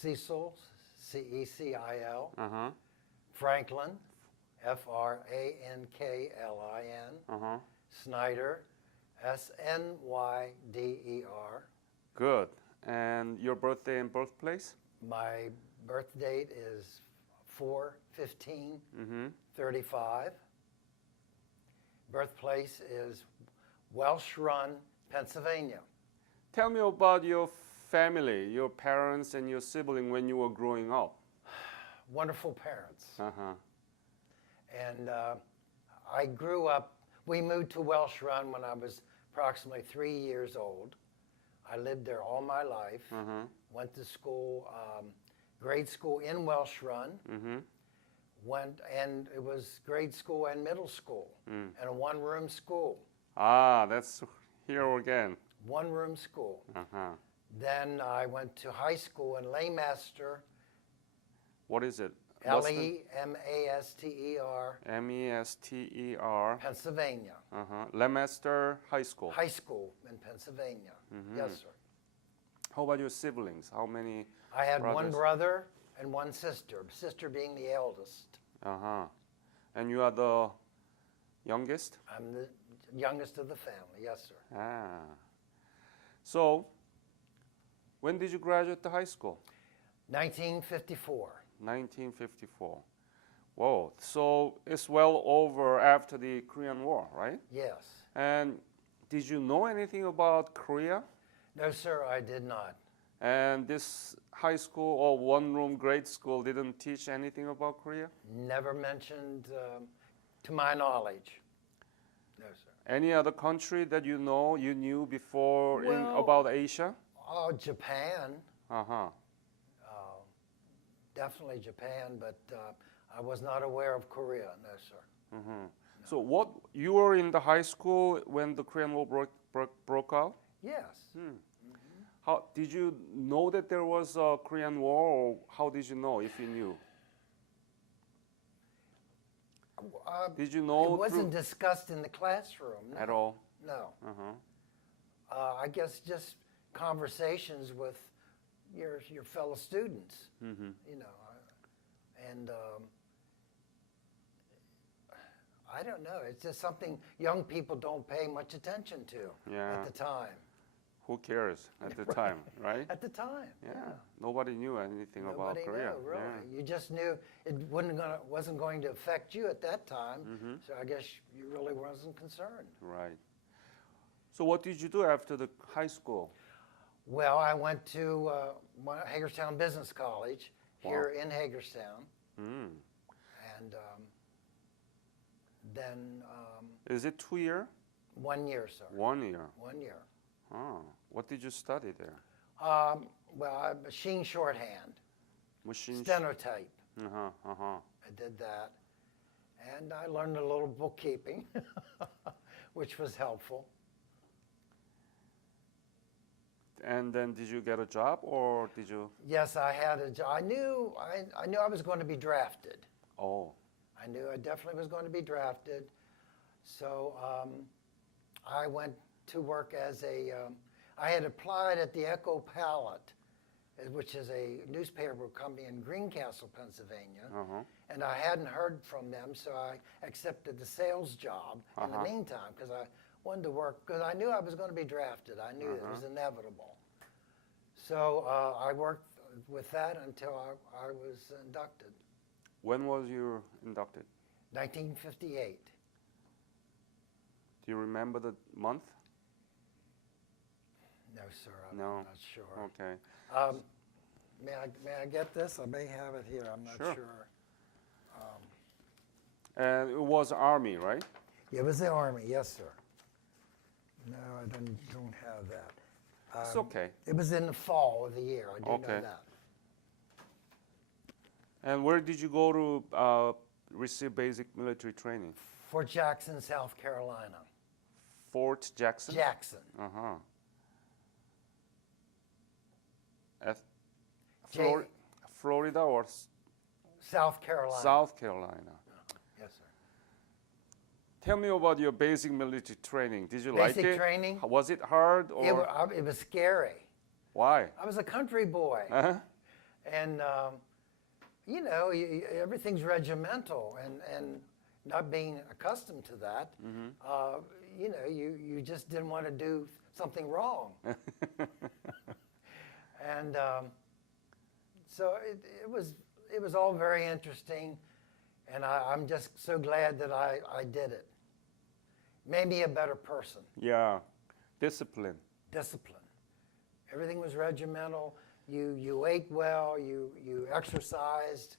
Cecil, C-E-C-I-L, Uh-huh. Franklin, F-R-A-N-K-L-I-N, Uh-huh. Snyder, S-N-Y-D-E-R. Good. And your birthday and birthplace? My birth date is 4/15/35. Mm-hmm. Birthplace is Welsh Run, Pennsylvania. Tell me about your family, your parents and your sibling when you were growing up. Wonderful parents. Uh-huh. And I grew up, we moved to Welsh Run when I was approximately 3 years old. I lived there all my life. Uh-huh. Went to school, grade school in Welsh Run. Mm-hmm. And it was grade school and middle school, and a one-room school. Ah, that's here again. One-room school. Uh-huh. Then I went to high school in Lemaster, What is it? Lemaster, Mester, Pennsylvania. uh-huh. Lemaster High School. High school in Pennsylvania. Yes, sir. How about your siblings? How many? I had one brothers? brother and one sister, sister being the eldest. Uh-huh. And you are the youngest? I'm the youngest of the family, yes, sir. Ah. So, when did you graduate the high school? 1954. 1954. Whoa. So it's well over after the Korean War, right? Yes. And did you know anything about Korea? No, sir, I did not. And this high school or one-room grade school didn't teach anything about Korea? Never mentioned, to my knowledge. No, sir. Any other country that you know, you knew before Well, about Asia? Oh, Japan. Uh-huh. Definitely Japan, but I was not aware of Korea. No, sir. Mm-hmm. No. So what, you were in the high school when the Korean War broke out? Yes. How did you know that there was a Korean War, or how did you know if you knew? Did you know It wasn't discussed in the classroom. No. at all? No. Uh-huh. I guess just conversations with your fellow students. Mm-hmm. You know, and I don't know. It's just something young people don't pay much attention to Yeah. at the time. Who cares at the time, right? At the time. Yeah. Nobody knew anything about Nobody Korea. knew, really. Yeah. You just knew it wasn't going to affect you at that time. So I guess you really wasn't concerned. Right. So what did you do after the high school? Well, I went to Hagerstown Business College here in Hagerstown, and then Is it 2 year? 1 year, sir. 1 year. 1 year. Oh. What did you study there? Well, machine shorthand, Machine. stenotype. Uh-huh. Uh-huh. I did that, and I learned a little bookkeeping, which was helpful. And then did you get a job, or did you? Yes, I had a job. I knew I was going to be drafted. Oh. I knew I definitely was going to be drafted. So I went to work as I had applied at the Echo Pallet, which is a newspaper company in Greencastle, Pennsylvania. Uh-huh. And I hadn't heard from them, so I accepted the sales job in the meantime because I wanted to work, because I knew I was going to be drafted. I knew it was inevitable. So I worked with that until I was inducted. When was you inducted? 1958. Do you remember the month? No, sir, I'm No. not sure. Okay. May I get this? I may have it here. I'm not Sure. sure. And it was Army, right? It was the Army, yes, sir. No, I don't have that. It's okay. It was in the fall of the year. I do Okay. know that. And where did you go to receive basic military training? Fort Jackson, South Carolina. Fort Jackson? Jackson. Uh-huh. At J- Florida or South Carolina. South Carolina? Yes, sir. Tell me about your basic military training. Did you like it? Basic training? Was it hard or It was scary. why? I was a country boy. Uh-huh. And, you know, everything's regimental, and not being accustomed to that, you know, you just didn't want to do something wrong. And so it was all very interesting, and I'm just so glad that I did it. Made me a better person. Yeah, discipline. Discipline. Everything was regimental. You ate well. You exercised,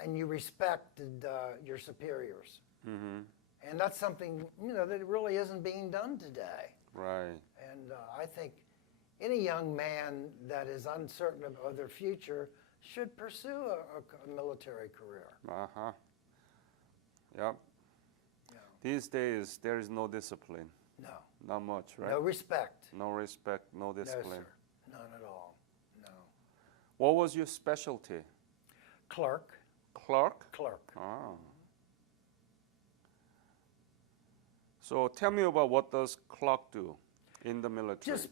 and you respected your superiors. And that's something, you know, that really isn't being done today. Right. And I think any young man that is uncertain of their future should pursue a military career. Uh-huh. Yep. Yeah. These days, there is no discipline. No. Not much, right? No respect. No respect, no discipline. No, sir. None at all. No. What was your specialty? Clerk. Clerk? Clerk. Ah. So tell me about what does clerk do in the military? Just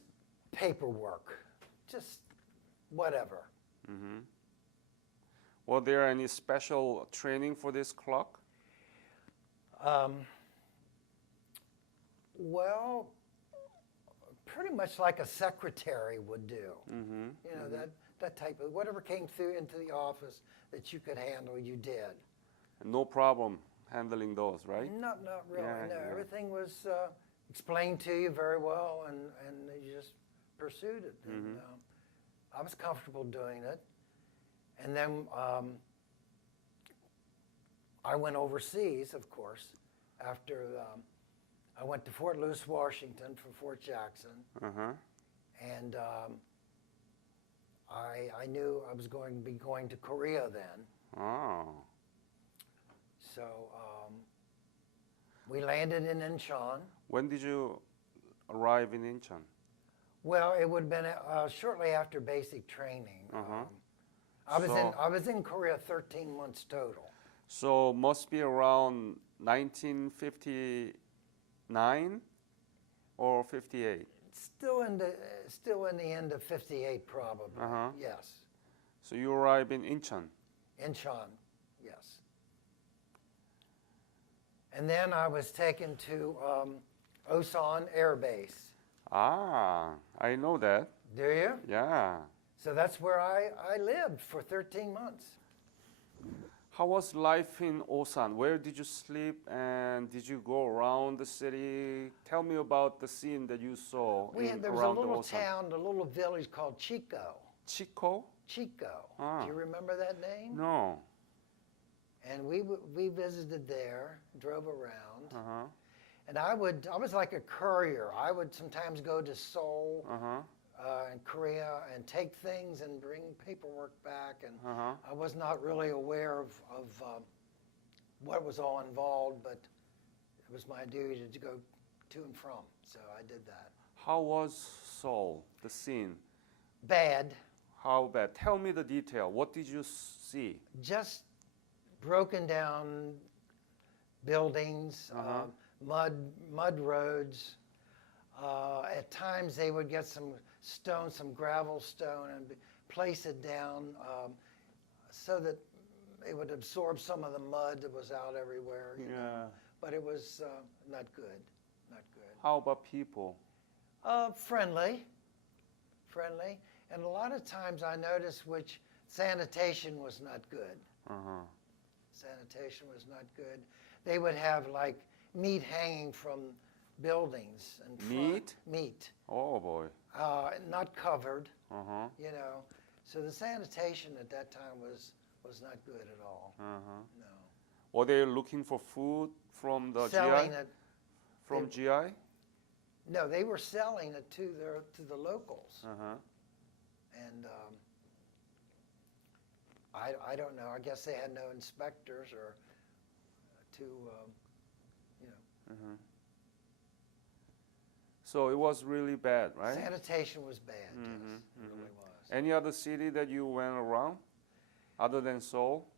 paperwork. Just whatever. Was there any special training for this clerk? Well, pretty much like a secretary would do. You know, that type of, whatever came through into the office that you could handle, you did. No problem handling those, right? Not really, Yeah, no. yeah. Everything was explained to you very well, and you just pursued it. And I was comfortable doing it. And then I went overseas, of course, after I went to Fort Lewis, Washington for Fort Jackson. And I knew I was going to be going to Korea then. Oh. So we landed in Incheon. When did you arrive in Incheon? Well, it would have been shortly after basic training. I was in Korea 13 months total. So must be around 1959 or 58? Still in the end of 58 probably. Yes. So you arrived in Incheon. Incheon, yes. And then I was taken to Osan Air Base. Ah, I know that. Do you? Yeah. So that's where I lived for 13 months. How was life in Osan? Where did you sleep and did you go around the city? Tell me about the scene that you saw There was a around little Osan. town, a little village called Chico. Chico? Chico. Ah. Do you remember that name? No. And we visited there, drove around. And I was like a courier. I would sometimes go to Seoul in Korea and take things and bring paperwork back. And I was not really aware of what was all involved, but it was my duty to go to and from. So I did that. How was Seoul, the scene? Bad. How bad? Tell me the detail. What did you see? Just broken down buildings, mud roads. At times they would get some stone, some gravel stone, and place it down so that it would absorb some of the mud that was out everywhere. You know? But it was not good, not good. How about people? Friendly. And a lot of times I noticed which sanitation was not good. Sanitation was not good. They would have like meat hanging from buildings and Meat? Meat. Oh boy. Not covered. You know, so the sanitation at that time was not good at all. No. Were they looking for food from the Selling GI? it. From GI? No, they were selling it to the locals. And I don't know. I guess they had no inspectors or to, you know. So it was really bad, right? Sanitation was bad, yes. It really was. Any other city that you went around other than Seoul?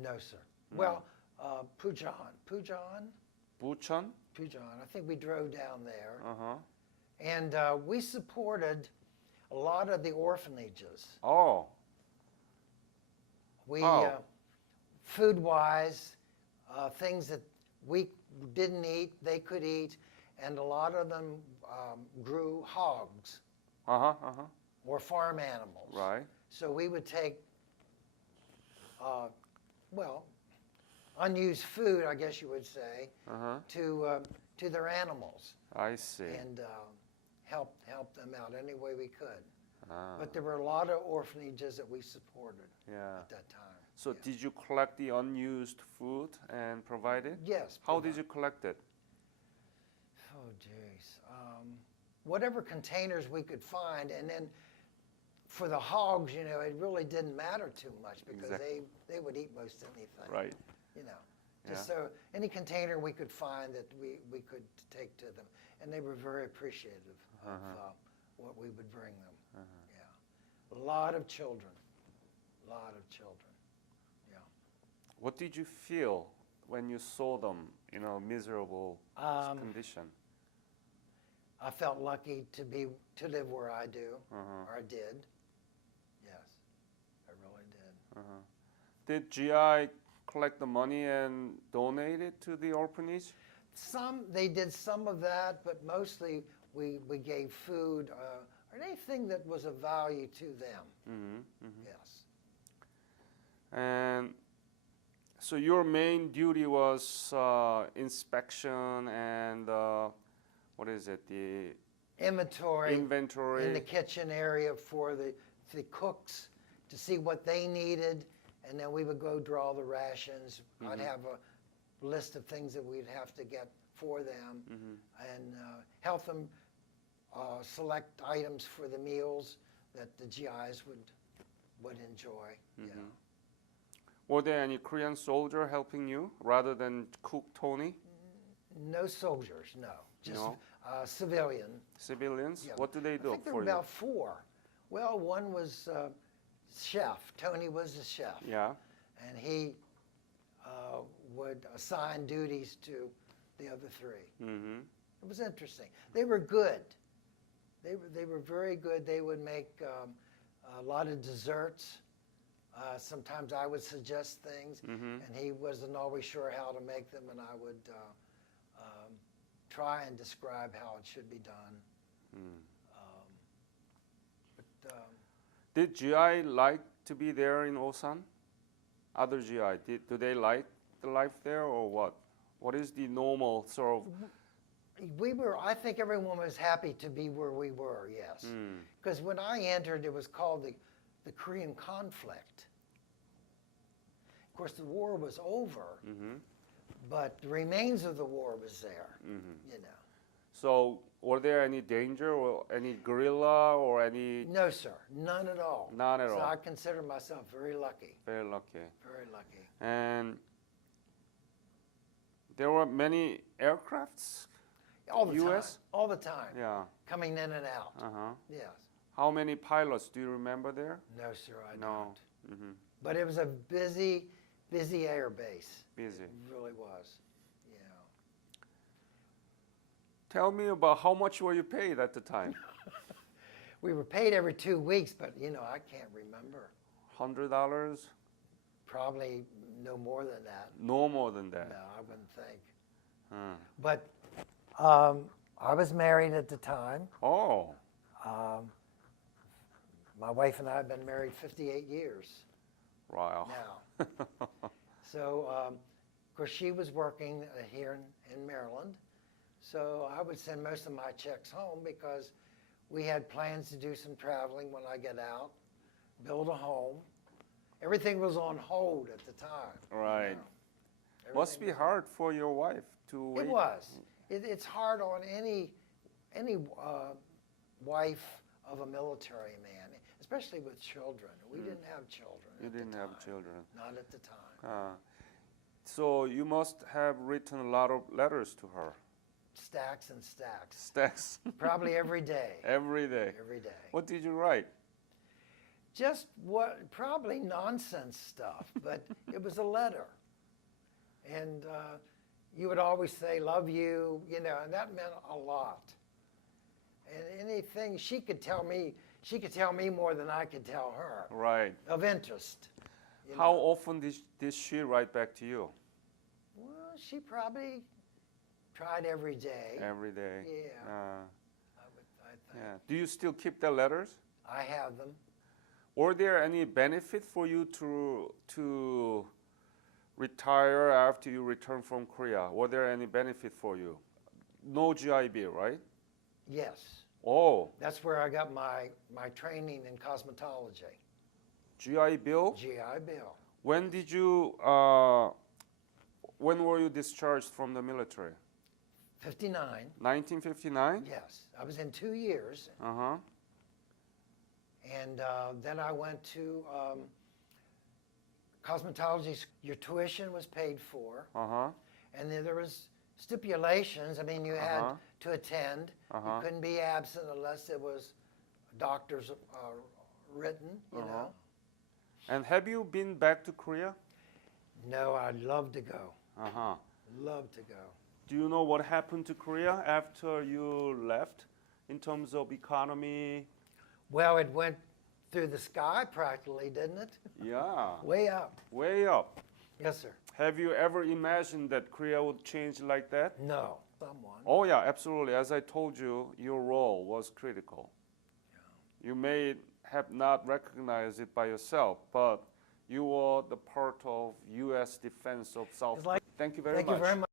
No, sir. Well, Pujan. Bucheon? I think we drove down there. Uh-huh. And we supported a lot of the orphanages. Oh, We, How? food-wise, things that we didn't eat, they could eat, and a lot of them grew hogs or farm animals. right. So we would take, well, unused food, I guess you would say, to their animals I see. and help them out any way we could. Ah, But there were a lot of orphanages that we supported yeah. at that time. So Yeah. did you collect the unused food and provide it? Yes. How did you collect it? Oh, geez. Whatever containers we could find, and then for the hogs, you know, it really didn't matter too much because they would eat most anything. Right. You know, Yeah. just so any container we could find that we could take to them, and they were very appreciative of what we would bring them. Yeah, a lot of children, Yeah. What did you feel when you saw them in a miserable condition? I felt lucky to live where I do, or I did. Yes, I really did. Did GI collect the money and donate it to the orphanage? They did some of that, but mostly we gave food or anything that was of value to them. Yes. And so your main duty was inspection and what is it? The Inventory inventory. in the kitchen area for the cooks to see what they needed, and then we would go draw the rations. I'd have a list of things that we'd have to get for them, and help them select items for the meals that the GIs would enjoy. Yeah. Were there any Korean soldier helping you rather than Cook Tony? No soldiers, no, just No? civilian. Civilians? Yeah. What do they I do think there for were you? about 4. Well, one was chef. Tony was the chef. Yeah. And he would assign duties to the other 3. It was interesting. They were good. They were very good. They would make a lot of desserts. Sometimes I would suggest things, and he wasn't always sure how to make them, and I would try and describe how it should be done. Did GI like to be there in Osan? Other GI, do they like the life there or what? What is the normal sort of? I think everyone was happy to be where we were, yes. Because when I entered, it was called the Korean conflict. Of course, the war was over, but the remains of the war was there, you know. So were there any danger or any guerrilla or any? No, sir, none at all. None at so all. I consider myself very lucky, Very lucky. very lucky. And there were many aircrafts? All the US? time, all the time, Yeah. coming in and out, Uh-huh. yes. How many pilots do you remember there? No, sir, I No. don't. But it was a busy air base. Busy. It really was, you know. Tell me about how much were you paid at the time? We were paid every 2 weeks, but, you know, I can't remember. $100? Probably no more than that. No more than that. No, I wouldn't think. Huh. But I was married at the time. Oh, My wife and I have been married 58 years wow. now. So, of course, she was working here in Maryland. So I would send most of my checks home because we had plans to do some traveling when I get out, build a home. Everything was on hold at the time. Right. You know. Must be Everything hard for your wife to was- wait. It was. It's hard on any wife of a military man, especially with children. We didn't have children. You at the didn't have time. children. Not at the time. So you must have written a lot of letters to her. Stacks and stacks. Stacks. Probably every day. Every day. Every day. What did you write? Just probably nonsense stuff, but it was a letter. And you would always say, love you, you know, and that meant a lot. And anything she could tell me more than I could tell her Right. of interest. you How know. often did she write back to you? Well, she probably tried every day. Every day. Yeah. I think. Yeah. Do you still keep the letters? I have them. Were there any benefit for you to retire after you return from Korea? Were there any benefit for you? No GI Bill, right? Yes. Oh, That's where I got my training in cosmetology. GI Bill? GI Bill. When did you, when were you discharged from the military? 59. 1959? Yes. I was in 2 years. Uh-huh. And then I went to cosmetology. Your tuition was paid for. Uh-huh. And then there was stipulations. I mean, you had to attend. You couldn't be absent unless it was doctor's written, you know. And have you been back to Korea? No, I'd love to go. Uh-huh. Love to go. Do you know what happened to Korea after you left in terms of economy? Well, it went through the sky practically, didn't it? Yeah. Way up. Way up. Yes, sir. Have you ever imagined that Korea would change like that? No. Someone. Oh yeah, absolutely. As I told you, your role was critical. You may have not recognized it by yourself, but you were the part of U.S. defense of South. It's like- Thank you very Thank much. you very much.